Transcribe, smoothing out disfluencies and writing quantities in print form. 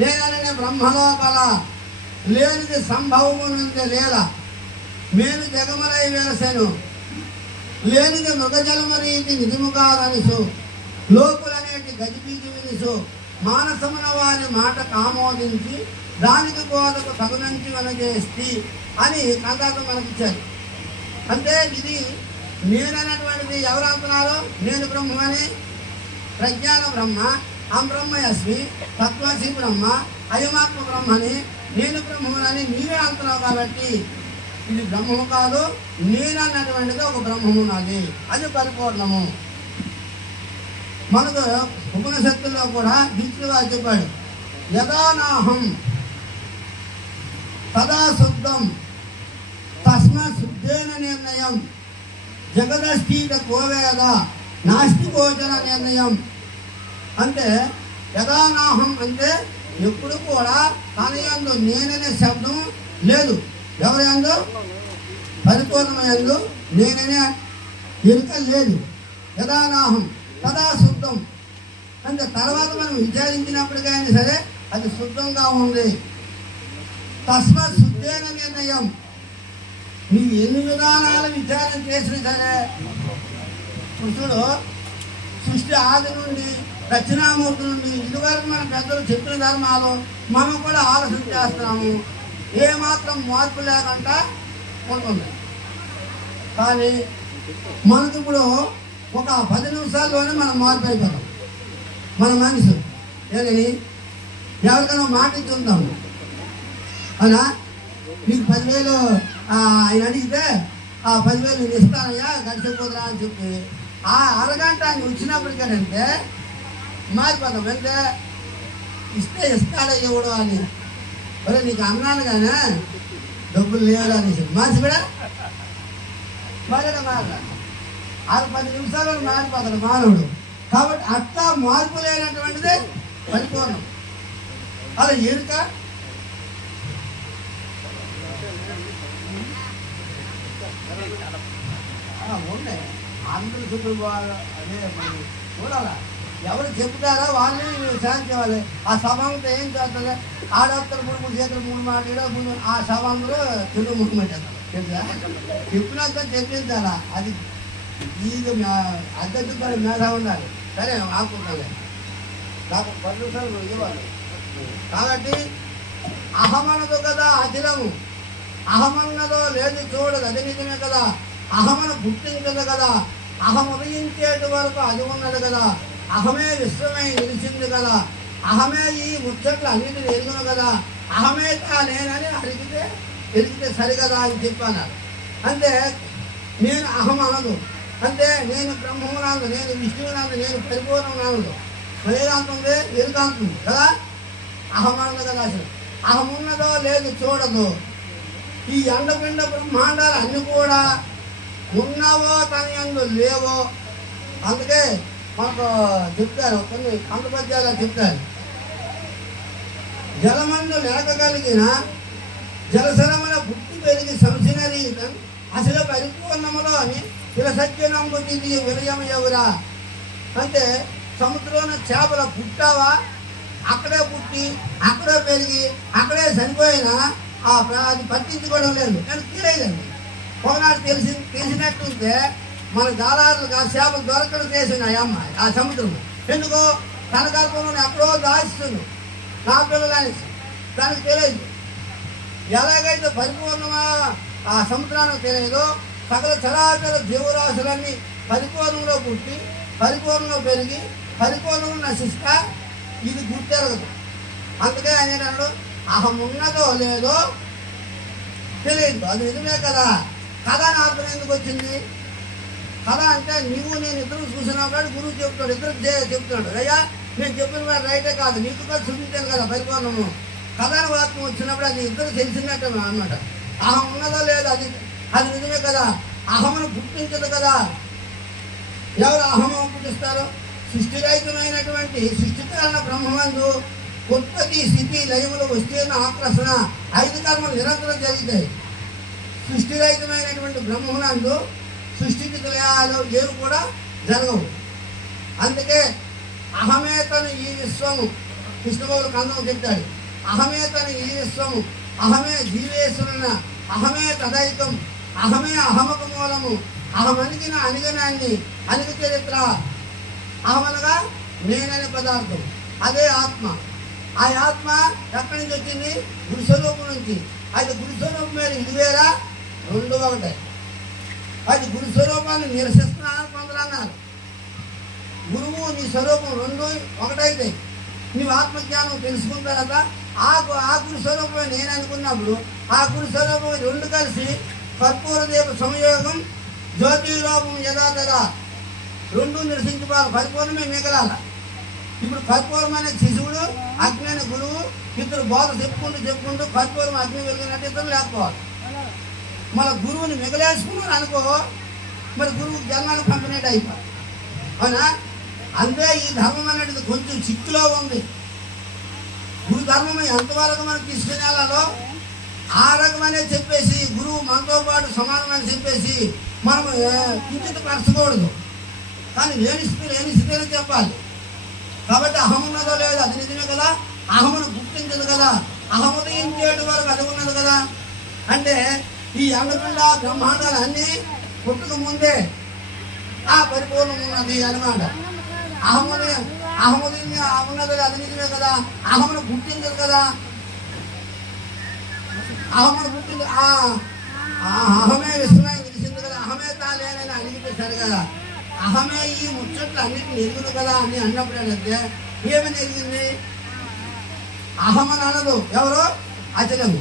నేననే బ్రహ్మలోపల లేనిది సంభవము నుండి లేల మేలు జగమలై వేసెను లేనిది మృగజలమ రీతి నిజముగారనిసు లోకులనేటి గజిబీజి వినిసు మానసమున వారి మాటకు ఆమోదించి దానికి బోధకు తగునంచి వనజేస్తి అని కందార్థం మనకిచ్చారు. అంటే ఇది నేననేటువంటిది ఎవరు అంటున్నారు? నేను బ్రహ్మని, ప్రజ్ఞాన బ్రహ్మ, అం బ్రహ్మయస్మి, తత్వసి బ్రహ్మ, అయమాత్మ బ్రహ్మని, నేను బ్రహ్మని నీవే అంటున్నావు. కాబట్టి ఇది బ్రహ్మము కాదు, నేనన్నటువంటిది ఒక బ్రహ్మము నాది, అది పరిపూర్ణము. మనకు ఉపనిషత్తుల్లో కూడా దీక్షగా చెప్పాడు, యదానాహం తదా శుద్ధం తస్మాత్ శుద్ధేన నిర్ణయం జగదస్థిత కోవేద నాస్తి గోచర నిర్ణయం. అంటే యదానాహం అంటే ఎప్పుడు కూడా తన యందు నేననే శబ్దం లేదు. ఎవరి యందు? పరిపూర్ణమయందు నేననే ఎరుక లేదు. యదానాహం తదా శుద్ధం అంటే తర్వాత మనం విచారించినప్పటికైనా సరే అది శుద్ధంగా ఉంది. తస్మాత్ శుద్ధేన నిర్ణయం. నువ్వు ఎన్ని విధానాలు విచారణ చేసినా సరే కృష్ణుడు సృష్టి ఆది నుండి దక్షిణామూర్తి నుండి ఇదివరకు మన పెద్దలు చెప్పిన ధర్మాలు మనం కూడా ఆలోచన చేస్తున్నాము. ఏమాత్రం మార్పు లేకుండా ఉంటుంది. కానీ మనకి ఇప్పుడు ఒక 10 నిమిషాల్లోనే మనం మార్పు అయిపోతాం. మన మనసు ఏదని ఎవరికైనా మాట ఇచ్చి ఉంటాము అవునా, మీకు 10,000 ఆయన అడిగితే ఆ 10,000 నేను ఇస్తానయ్యా గడిచిపోతురా అని చెప్పి ఆ అరగంట ఆయన వచ్చినప్పటికంటే మారిపోతాం. అంటే ఇస్తే ఇస్తాడా ఎవడు అని, ఒరే నీకు అన్నాను కానీ డబ్బులు లేవు అనేసి మనిషి కూడా మాట 10 నిమిషాల్లో మారిపోతాడు మానవుడు. కాబట్టి అట్లా మార్పు లేనటువంటిదే పరిపూర్ణం. అలా ఎరుక ఉండే అందరూ చూపుకోవాలి. అదే మనం చూడాలా, ఎవరు చెప్తారో వాళ్ళని శాంతివ్వాలి. ఆ సభంతో ఏం చేస్తుంది? ఆడొత్తరు 3 చేతులు 3 మాటలు ఆ సభంలో తెలుగు ముఖ్యమంటారు తెలుసా? చెప్పినంత చెప్పించాలా. అది ఇది అద్దెకు మేధ ఉండాలి. సరే ఆపుకుంటాను నాకు 10 నిమిషాలు ఇవ్వాలి. కాబట్టి అహమనదు కదా అఖిలము, అహమన్నదో లేదు చూడదు అది నిజమే కదా. అహమను గుర్తించదు కదా, అహం ఉదయించేటి వరకు అది ఉన్నది కదా. అహమే విశ్వమై నిలిచింది కదా, అహమే ఈ ముచ్చట్లు అన్నిటిని ఎరుగును కదా. అహమే నేనని ఎరిగితే సరిగదా అని చెప్పాను. అంటే నేను అహం అనదు, అంటే నేను బ్రహ్మమునందు, నేను విష్ణువునందు, నేను పరిపూర్ణమునందు వేదాంతుంది ఎరుకాంతుంది కదా. అహం అనదు కదా. అసలు అహం ఉన్నదో లేదు చూడదు. ఈ అండపిండ బ్రహ్మాండాలు అన్ని కూడా ఉన్నావో తన యందు లేవో. అందుకే మనకు చెప్తారు, కొన్ని కంటపద్యాలు చెప్తారు. జలమందు లేకగలిగిన జలసరముల పుట్టి పెరిగి సంసిన రీతం అసలు పరిపూర్ణములో అని తిరసత్యనంబు తిరిగి విలయం ఎవరా. అంటే సముద్రంలో చేపల పుట్టావా, అక్కడే పుట్టి అక్కడే పెరిగి అక్కడే చనిపోయినా అది పట్టించుకోవడం లేదు. కానీ తీరేదండి. ఒకనాడు తెలిసినట్టుంటే మన దాదాపుగా చేపలు దొరకడం చేసినాయి అమ్మాయి ఆ సముద్రంలో. ఎందుకో తన గర్భంలో ఎక్కడో దాచిస్తుంది నా పిల్లలని దానికి తెలియదు. ఎలాగైతే పరిపూర్ణమా ఆ సముద్రానికి తెలియదో సకల చరాచర జీవరాశులన్నీ పరిపూర్ణంలో పుట్టి పరిపూర్ణంలో పెరిగి పరిపూర్ణంలో నశిస్తా ఇది గుర్తెరగదు. అందుకే ఆయన అన్నాడు అహం ఉన్నదో లేదో తెలియదు. అది నిజమే కదా. కథ నా అర్థం ఎందుకు వచ్చింది? కథ అంటే నువ్వు నేను ఇద్దరు చూసినా కానీ గురువు చెప్తాడు, ఇద్దరు చెప్తున్నాడు. అయ్యా నేను చెప్పిన వాడు రైటే కాదు, నీకు కూడా చూపించాను కదా పరిపూర్ణము. కథను వాక్యం వచ్చినప్పుడు అది ఇద్దరు తెలిసినట్టు అన్నమాట. అహం ఉన్నదో లేదో అది నిజమే కదా. అహమును పుట్టించదు కదా. ఎవరు అహమం పుట్టిస్తారు? సృష్టిరహితమైనటువంటి సృష్టికారణ బ్రహ్మమందు ఉత్పత్తి స్థితి లయములు వస్తేన ఆకర్షణ 5 కర్మలు నిరంతరం జరుగుతాయి. సృష్టిరహితమైనటువంటి బ్రహ్మనందు సృష్టికి లయాలు ఏవి కూడా జరగవు. అందుకే అహమేతను ఈ విశ్వము కృష్ణబాబు కందం చెప్తాడు. అహమే తన ఈ విశ్వము, అహమే జీవేశ్వరున, అహమే తదైకం, అహమే అహమక మూలము, అహమనిగిన అనిగనాన్ని అనిగ చరిత్ర. అహమనగా నేననే పదార్థం, అదే ఆత్మ. ఆ ఆత్మ ఎక్కడి నుంచి వచ్చింది? గురుస్వరూపం నుంచి. అది గురుస్వరూపం మీద ఇది వేరా, రెండు ఒకటే. అది గురుస్వరూపాన్ని నిరసిస్తున్నాను కొందరు అన్నారు. గురువు నీ స్వరూపం రెండు ఒకటైతే నీవు ఆత్మజ్ఞానం తెలుసుకున్న తర్వాత ఆ గురు స్వరూపమే నేను అనుకున్నప్పుడు ఆ గురు స్వరూపం రెండు కలిసి కర్పూర దీప సంయోగం జ్యోతిరూపం యథాతథ రెండు నిరసించుకోవాలి, పరిపూర్ణమే మిగలాల. ఇప్పుడు కర్పూరం అనే శిశువుడు, అగ్ని అనే గురువు, ఇద్దరు బోధ చెప్పుకుంటూ కర్పూరం అగ్ని వెలిగినట్టు ఇద్దరు లేకపోవాలి. మన గురువుని మిగలేసుకున్నాను అనుకో, మరి గురువు జన్మాన్ని పంపినట్టు అయిపోయి. అవునా? అంతే ఈ ధర్మం అనేది కొంచెం చిక్కులో ఉంది. గురు ధర్మం ఎంతవరకు మనం తీసుకునేలాలో ఆ రకమనే చెప్పేసి గురువు మనతో పాటు సమానమని చెప్పేసి మనం కించిత పరచకూడదు. కానీ లేని స్థితిని చెప్పాలి. కాబట్టి అహం ఉన్నదో లేదో అది నిజమే కదా, అహమును గుర్తించదు కదా, అహముదయించేటి వరకు అది ఉన్నది కదా. అంటే ఈ అండపిండ బ్రహ్మాండాలు అన్నీ పుట్టుక ముందే ఆ పరిపూర్ణం ఉన్నది అనమాట. అహముది ఉన్నది అది నిజమే కదా, అహమును గుర్తించదు కదా. అహమును గుర్తించు అహమే విశ్వమే తెలిసింది కదా, అహమే తాలేనని అడిగిపోయాడు కదా. అహమే ఈ ముచ్చట్లు అన్నిటిని ఎరుగును కదా అని అన్నప్పుడు అంటే ఏమని ఎరిగింది? అహమని అనదు ఎవరు? అచలము.